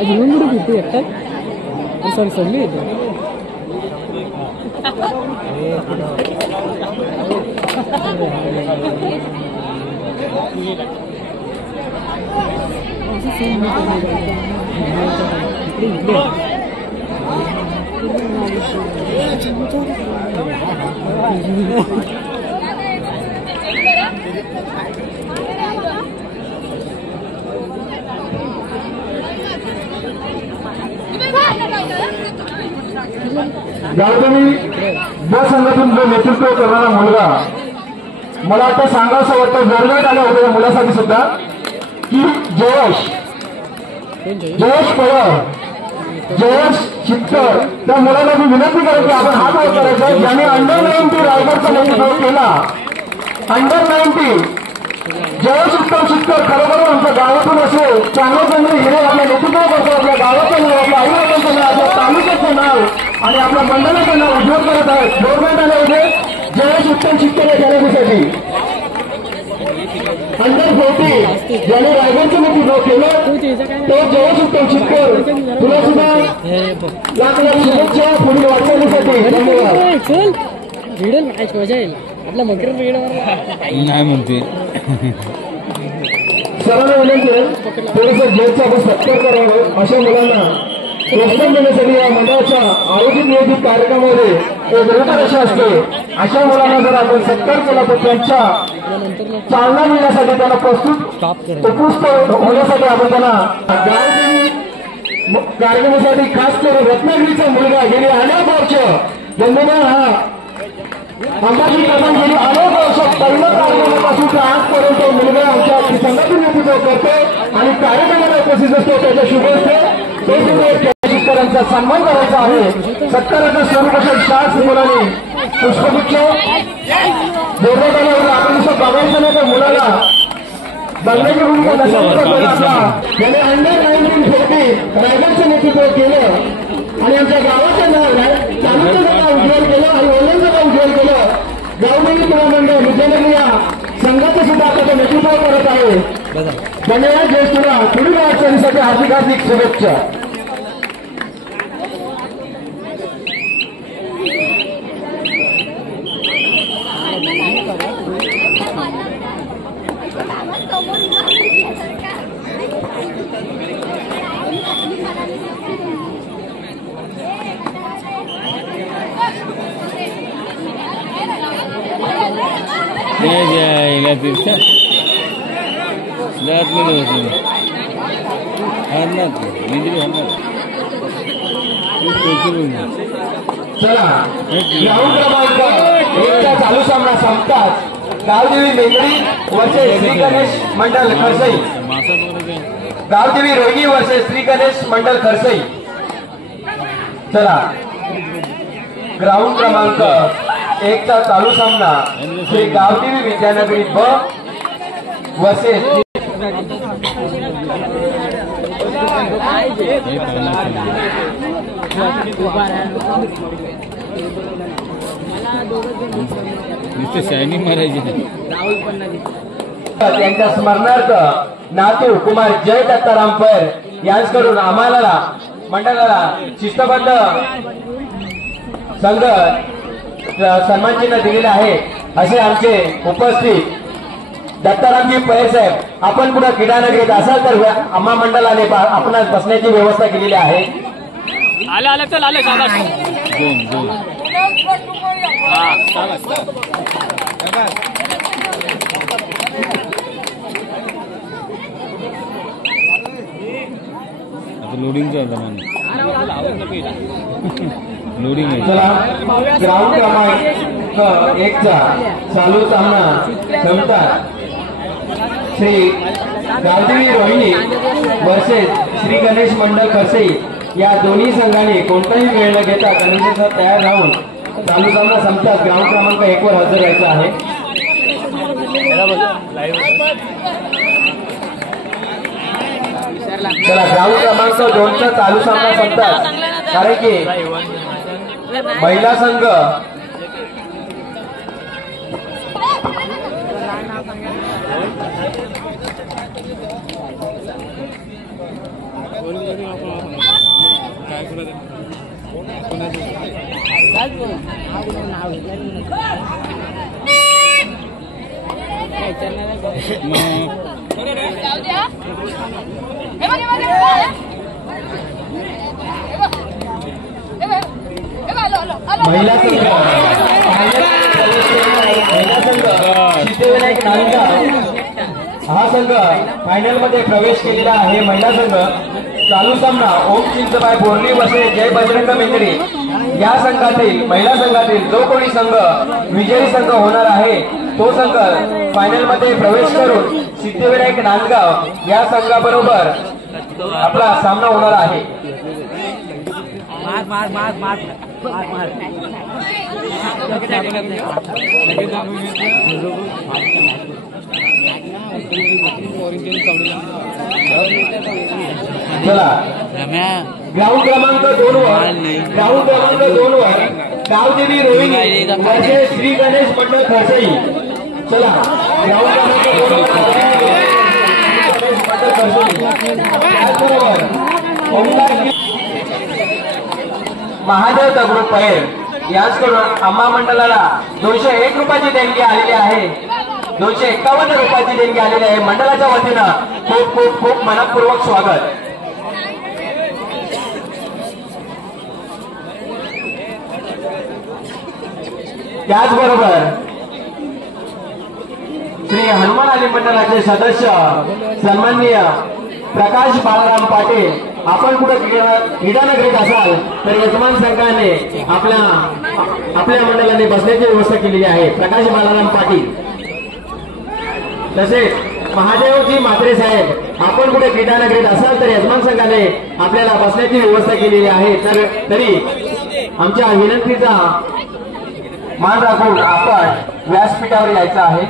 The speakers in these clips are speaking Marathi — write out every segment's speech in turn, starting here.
ಅದು ಇನ್ನೊಂದು ಬಿಟ್ಟು ಎತ್ತ ಸರಿ ಸೊಲ್ಲಿ ಇದು गावकरी ब संघातून जो नेतृत्व करणारा मुलगा मला आता सांगावं वाटतं जोरदार आलं होतं या मुलासाठी सुद्धा की जयेश पवार जयेश चित्तर त्या मुलाला मी विनंती करेन की आपण हात वर करायचा ज्याने अंडर-19 रायगडचा नेतृत्व केला अंडर-19 जयेश उत्तम चित्तर खरोखर आमच्या गावातून असे चांगले चांगले हिरे आपल्या नेतृत्व करतो आपल्या गावाचं नाव आपल्या आईवडिलांचं नाव आपल्या तालुक्याचं नाव आणि आपल्या मंडळाचं नाव उद्योग करत आहेत गव्हर्नमेंट आले होते जयेश उत्तम चित्तर या गॅलरीसाठी अंडर-40 ज्याने रायगडचं नेतृत्व केलं तो जयेश उत्तम चित्तर तुला सुद्धा लाख लाख शुभेच्छा पुढील वाटचालीसाठी धन्यवाद व्हिडिओ मॅच मजा येईल आपला मकर नाही म्हणते सर्वांना विनंती आहे थोडंसं जयचा आपण सत्कार करावं अशा मुलांना प्रोत्साहन देण्यासाठी या मंडळाच्या आयोजित नियोजित कार्यक्रमामध्ये एक रूपरेषा असते अशा मुलांना जर आपण सत्कार केला तर त्यांच्या चालना मिळण्यासाठी त्यांना उपयुक्त होण्यासाठी आपण त्यांना कार्यक्रमासाठी खास करून रत्नागिरीचा मुलगा गेली अनेक वर्ष वंदना हा अंबाजी कदम गेली अनेक वर्ष पहिल्या कार्यक्रमापासून आजपर्यंत मुलगा आमच्या संघातून नेतृत्व करतो आणि कार्यक्रमाला उपस्थित असतो त्याच्या शुभ असते शेतकऱ्यांचा सन्मान करायचा आहे सत्काराचं स्वरूप असेल शास मुलांनी पुष्पगुच्छ जोरदार आल्यावर आपण नुसतं बघायचं नाही तर मुलाला बंगल्याची भूमिका याने अंडर-19 खेळती रायगडचं नेतृत्व केलं आणि आमच्या गावाचं नाव तालुक्याचं नाव उज्ज्वल केलं आणि ओल्यांचं नाव उज्ज्वल केलं गावदेवी क्रीडा मंडळ विजयनगर या संघाचं सुद्धा आता नेतृत्व करत आहे धन्यवाद जय तुला पुढील वाटचालीसाठी हार्दिक हार्दिक शुभेच्छा जाएगा तीर्थ रात में हारना बिजली हारना चला ग्राउंड क्रमांक 1चा चालू सामना संपताच गावदेवी मेघडी वर्सेस श्री गणेश मंडळ खरसई गावदेवी रोहिणी वर्सेस श्री गणेश मंडळ खरसई चला ग्राउंड क्रमांक 1चा चालू सामना श्री गावदेवी विद्यानगरी ब वर्सेस शायनिंग मारायची त्यांच्या स्मरणार्थ नातू कुमार जय दत्ताराम पैर यांच्याकडून आम्हाला मंडळाला शिस्तबद्ध संघ सन्मान चिन्ह दिलेलं आहे असे आमचे उपस्थित दत्तारामजी पैर साहेब आपण पुढे क्रीडा नगरीत असाल तर आम्हा मंडळाने आपणास बसण्याची व्यवस्था केलेली आहे आले आले चल आले शाबास लोडिंगचा लोडिंग ग्राउंड क्रमांक 1चा चालू सामना संपतात श्री गावदेवी रोहिणी वर्सेस श्री गणेश मंडळ खरसई या दोन्ही संघाने कोणताही वेळ न घेता गणेशाचा तयार राहून चालू सामना संपतात ग्राउंड क्रमांक 1 वर हजर राहायचं आहे चला ग्राउंड क्रमांक 2चा चालू सामना संपतात कारण की महिला संघ महिला संघ सिद्धिविनायक नांदगाव हा संघ फायनल मध्ये प्रवेश केलेला आहे. महिला संघ चालू सामना ओम चिंचबाई बोर्ली वर्सेस जय बजरंग मेंदरी या संघातील महिला संघातील जो कोणी संघ विजयी संघ होणार आहे तो संघ फायनल मध्ये प्रवेश करून सिद्धिविनायक नांदगाव या संघाबरोबर आपला सामना होणार आहे. चला ग्राउंड क्रमांक 2 वर गावदेवी रोहिणी वर्सेस श्री गणेश मंडळ खरसई. चला ग्राउंड क्रमांक 2 वर गणेश मंडळ खरसई त्याचबरोबर महादेव दगडू पहेर यांच्याकडून आम्हा मंडळाला 201 रुपयाची देणगी आलेली आहे. 251 रुपयाची देणगी आलेली आहे. मंडळाच्या वतीनं खूप खूप खूप मनपूर्वक स्वागत. त्याचबरोबर श्री हनुमान आली मंडळाचे सदस्य सन्माननीय प्रकाश बाळाराम पाटील आपण कुठे क्रीडानगरीत असाल तर यजमान संघाने आपल्या मंडळाने बसण्याची व्यवस्था केलेली आहे. प्रकाश बाळाराम पाटील तसेच महादेवजी म्हात्रे साहेब आपण कुठे क्रीडानगरीत असाल तर यजमान संघाने आपल्याला बसण्याची व्यवस्था केलेली आहे. तर तरी आमच्या विनंतीचा मान राखून आपण व्यासपीठावर यायचं आहे.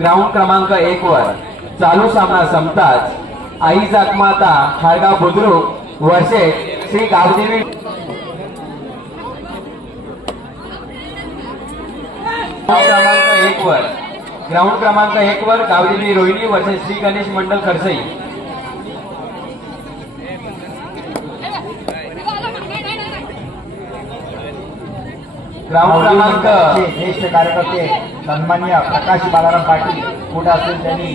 ग्राउंड क्रमांक 1 वर चालू सामना संपताच आई जाकमाता खारगाव बुद्रुक वर्सेस श्री गावदेवी ग्राउंड क्रमांक 1 वर गावदेवी रोहिणी वर्सेस श्री गणेश मंडळ खरसई. ग्राउंड क्रमांक ज्येष्ठ कार्यकर्ते सन्मान्य प्रकाश बाळाराम पाटील कुठे असेल त्यांनी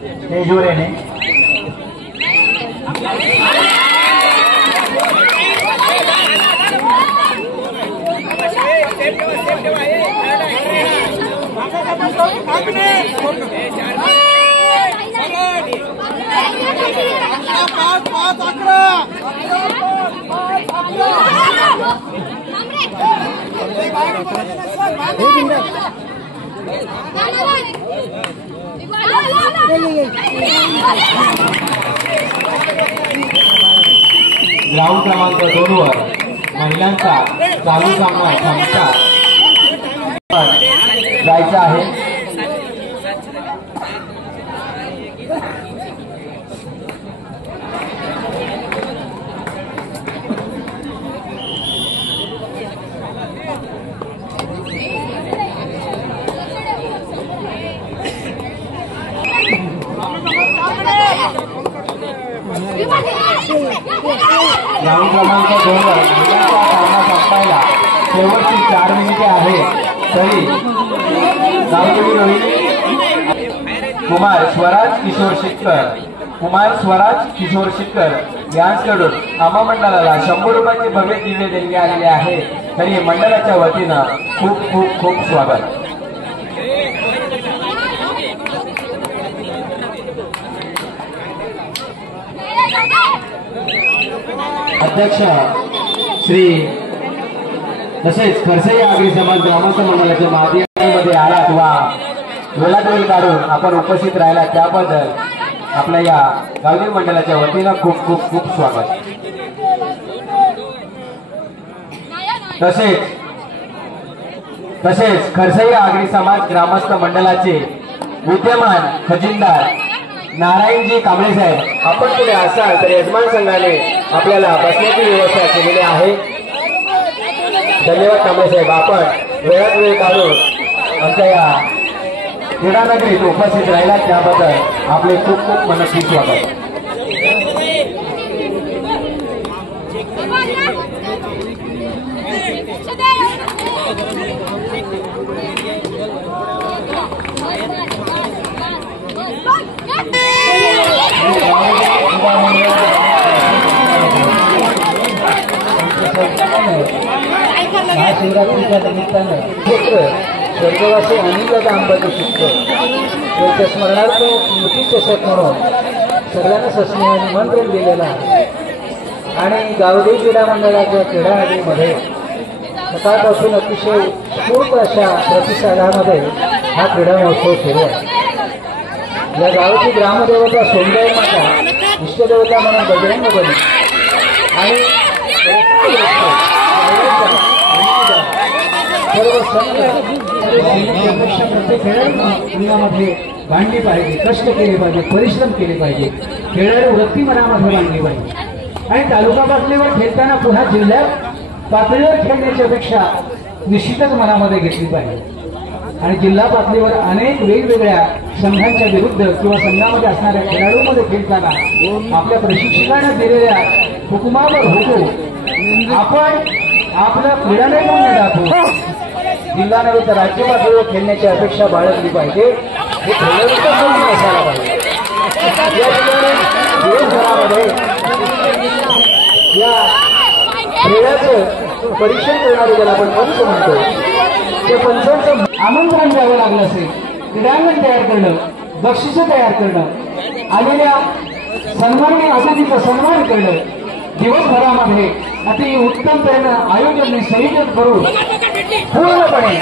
स्टेजवर येणे. ग्राउंड क्रमांक 2 वर महिलांचा चालू सामना संपता जायचं आहे. ग्राउंड क्रमांक 2 वर महिलांचा सामना संपायला शेवटची 4 मिनिटे आहेत. तरी गावदेवी रोहिणी कुमार स्वराज किशोर शिक्कर यांच्याकडून आम्हा मंडळाला 100 रुपयाचे भव्य दिवे देणगी आलेले आहे. तरी मंडळाच्या वतीनं खूप खूप खूप स्वागत. अध्यक्ष श्री तसेच खरसई आगरी समाज ग्रामस्थ मंडळाच्या माध्यमामध्ये आलात वा वेळात वेळ काढून आपण उपस्थित राहिला त्याबद्दल आपल्या या गावदेवी मंडळाच्या वतीनं खूप खूप खूप स्वागत. तसेच खरसई आगरी समाज ग्रामस्थ मंडळाचे विद्यमान खजिनदार नारायणजी कांबळे साहेब आपण पुढे असाल तर यजमान संघाने आपल्याला बसण्याची व्यवस्था केलेली आहे. धन्यवाद कांबळे साहेब. आपण वेळात वेळ काढून आमच्या या क्रीडानगरीत उपस्थित राहिला त्याबद्दल आपले खूप खूप मनस्वी स्वागत. महाशिवरात्रीच्या निमित्तानं पुत्र स्वर्गवासी अनिलदादा अंबाजी शिस्त यांच्या स्मरणार्थ स्मृती चषक म्हणून सगळ्यांना सस्नेह निमंत्रण दिलेलं आहे आणि गावदेवी क्रीडा मंडळाच्या क्रीडा आयोजनामध्ये सकाळपासून अतिशय उत्स्फूर्त अशा प्रतिसादामध्ये हा क्रीडा महोत्सव सुरू आहे। या गावाची ग्रामदेवता सोनबाई माता, इष्टदेवता म्हणून बजरंग बली आणि सर्व प्रत्येक खेळाडूमध्ये बांधली पाहिजे, कष्ट केले पाहिजे, परिश्रम केले पाहिजे, खेळाडू वृत्ती मनामध्ये बांधली पाहिजे आणि तालुका पातळीवर खेळताना पुन्हा जिल्ह्यात पातळीवर खेळण्याची अपेक्षा निश्चितच मनामध्ये घेतली पाहिजे आणि जिल्हा पातळीवर अनेक वेगवेगळ्या संघांच्या विरुद्ध किंवा संघामध्ये असणाऱ्या खेळाडूंमध्ये खेळताना आपल्या प्रशिक्षकाने दिलेल्या हुकुमावर हुकूम आपण आपलं क्रीडा नैपुण्य दाखवू जिल्हा नव्हे तर राज्य पातळीवर खेळण्याची अपेक्षा बाळगली पाहिजे। हे खेळाडूंचा असायला पाहिजे। या ठिकाणी दिवसभरामध्ये या खेळाचं परीक्षण करणारे ज्याला आपण पंच म्हणतो त्या पंचांचं आमंत्रण द्यावं लागलं असेल, क्रीडांगण तयार करणं, बक्षिसं तयार करणं, आलेल्या सन्माननीय अतिथीचा सन्मान करणं, दिवसभरामध्ये अति उत्तम तऱ्हेनं आयोजन संयोजन करून पूर्णपणे